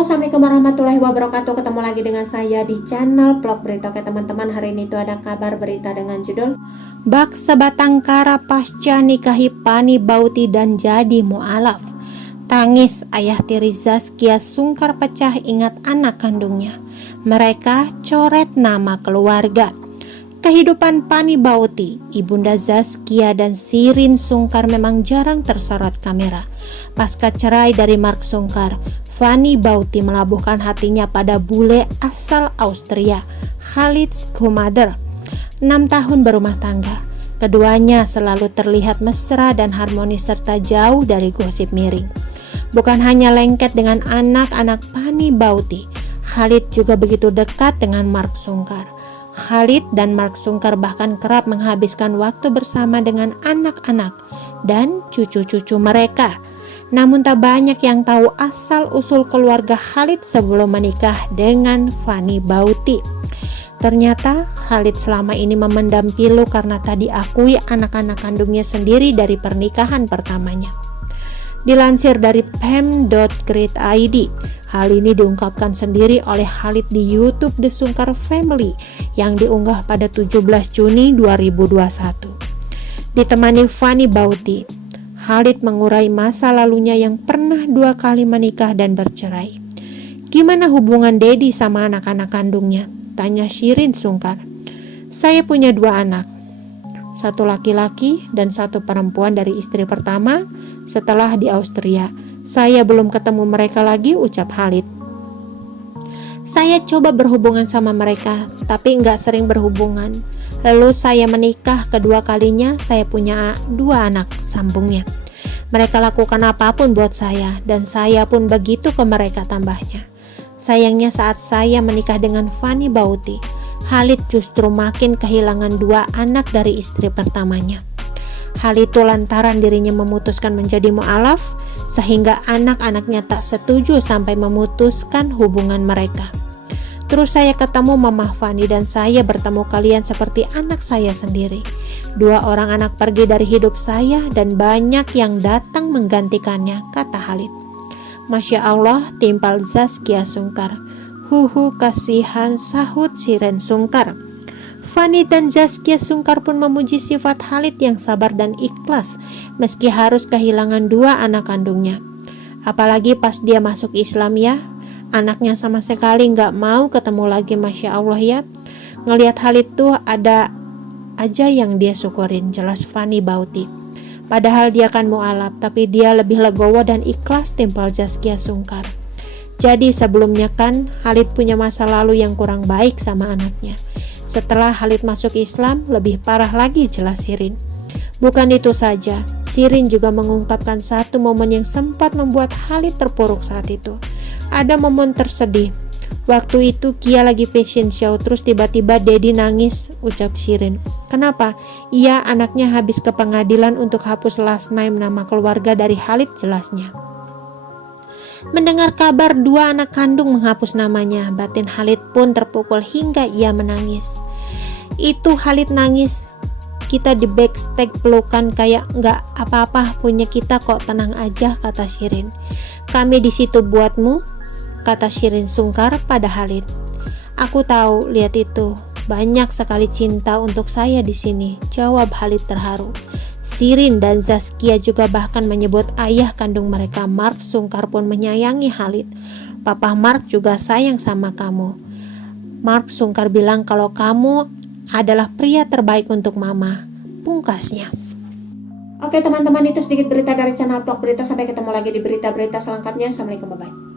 Halo, assalamualaikum warahmatullahi wabarakatuh. Ketemu lagi dengan saya di channel Vlog Berita. Oke teman-teman, hari ini itu ada kabar berita dengan judul Bak sebatang kara pasca nikahi Fanny Bauti dan jadi mu'alaf. Tangis ayah tiri Zaskia Sungkar pecah ingat anak kandungnya. Mereka coret nama keluarga. Kehidupan Fanny Bauti, ibunda Zaskia dan Shirin Sungkar memang jarang tersorot kamera. Pasca cerai dari Mark Sungkar, Fanny Bauti melabuhkan hatinya pada bule asal Austria, Khalid Schumacher. 6 tahun berumah tangga, keduanya selalu terlihat mesra dan harmonis serta jauh dari gosip miring. Bukan hanya lengket dengan anak-anak Fanny Bauti, Khalid juga begitu dekat dengan Mark Sungkar. Khalid dan Mark Sungkar bahkan kerap menghabiskan waktu bersama dengan anak-anak dan cucu-cucu mereka. Namun tak banyak yang tahu asal-usul keluarga Khalid sebelum menikah dengan Fanny Bauti. Ternyata Khalid selama ini memendam pilu karena tak diakui anak-anak kandungnya sendiri dari pernikahan pertamanya. Dilansir dari pem.grid.id, hal ini diungkapkan sendiri oleh Khalid di YouTube The Sungkar Family yang diunggah pada 17 Juni 2021. Ditemani Fanny Bauti, Khalid mengurai masa lalunya yang pernah 2 kali menikah dan bercerai. Gimana hubungan Dedi sama anak-anak kandungnya? Tanya Shirin Sungkar. Saya punya 2 anak, 1 laki-laki dan 1 perempuan dari istri pertama setelah di Austria. Saya belum ketemu mereka lagi, ucap Khalid. Saya coba berhubungan sama mereka, tapi nggak sering berhubungan. Lalu saya menikah kedua kalinya, saya punya 2 anak, sambungnya. Mereka lakukan apapun buat saya, dan saya pun begitu ke mereka, tambahnya. Sayangnya saat saya menikah dengan Fanny Bauti, Khalid justru makin kehilangan 2 anak dari istri pertamanya. Hal itu lantaran dirinya memutuskan menjadi mu'alaf, sehingga anak-anaknya tak setuju sampai memutuskan hubungan mereka. Terus saya ketemu Mama Fanny dan saya bertemu kalian seperti anak saya sendiri. 2 orang anak pergi dari hidup saya dan banyak yang datang menggantikannya, kata Khalid. Masya Allah, timpal Zaskia Sungkar. Huhu, kasihan, sahut Shirin Sungkar. Fanny dan Zaskia Sungkar pun memuji sifat Khalid yang sabar dan ikhlas meski harus kehilangan 2 anak kandungnya. Apalagi pas dia masuk Islam ya, anaknya sama sekali gak mau ketemu lagi. Masya Allah ya, ngelihat Khalid tuh ada aja yang dia syukurin, jelas Fanny Bauti. Padahal dia kan mu'alaf, tapi dia lebih legowo dan ikhlas, timpal Zaskia Sungkar. Jadi sebelumnya kan Khalid punya masa lalu yang kurang baik sama anaknya. Setelah Khalid masuk Islam, lebih parah lagi, jelas Shirin. Bukan itu saja, Shirin juga mengungkapkan satu momen yang sempat membuat Khalid terpuruk saat itu. Ada momen tersedih. Waktu itu Kia lagi fashion show, terus tiba-tiba Dedi nangis, ucap Shirin. Kenapa? Iya, anaknya habis ke pengadilan untuk hapus last name nama keluarga dari Khalid, jelasnya. Mendengar kabar 2 anak kandung menghapus namanya, batin Khalid pun terpukul hingga ia menangis. Itu Khalid nangis. Kita di backstage pelukan kayak nggak apa-apa, punya kita kok, tenang aja, kata Shirin. Kami di situ buatmu, kata Shirin Sungkar pada Khalid. Aku tahu, lihat itu, banyak sekali cinta untuk saya di sini, jawab Khalid terharu. Shirin dan Zaskia juga bahkan menyebut ayah kandung mereka, Mark Sungkar, pun menyayangi Khalid. Papa Mark juga sayang sama kamu. Mark Sungkar bilang kalau kamu adalah pria terbaik untuk mama, pungkasnya. Oke teman-teman, itu sedikit berita dari channel Vlog Berita. Sampai ketemu lagi di berita-berita selengkapnya. Assalamualaikum, bye-bye.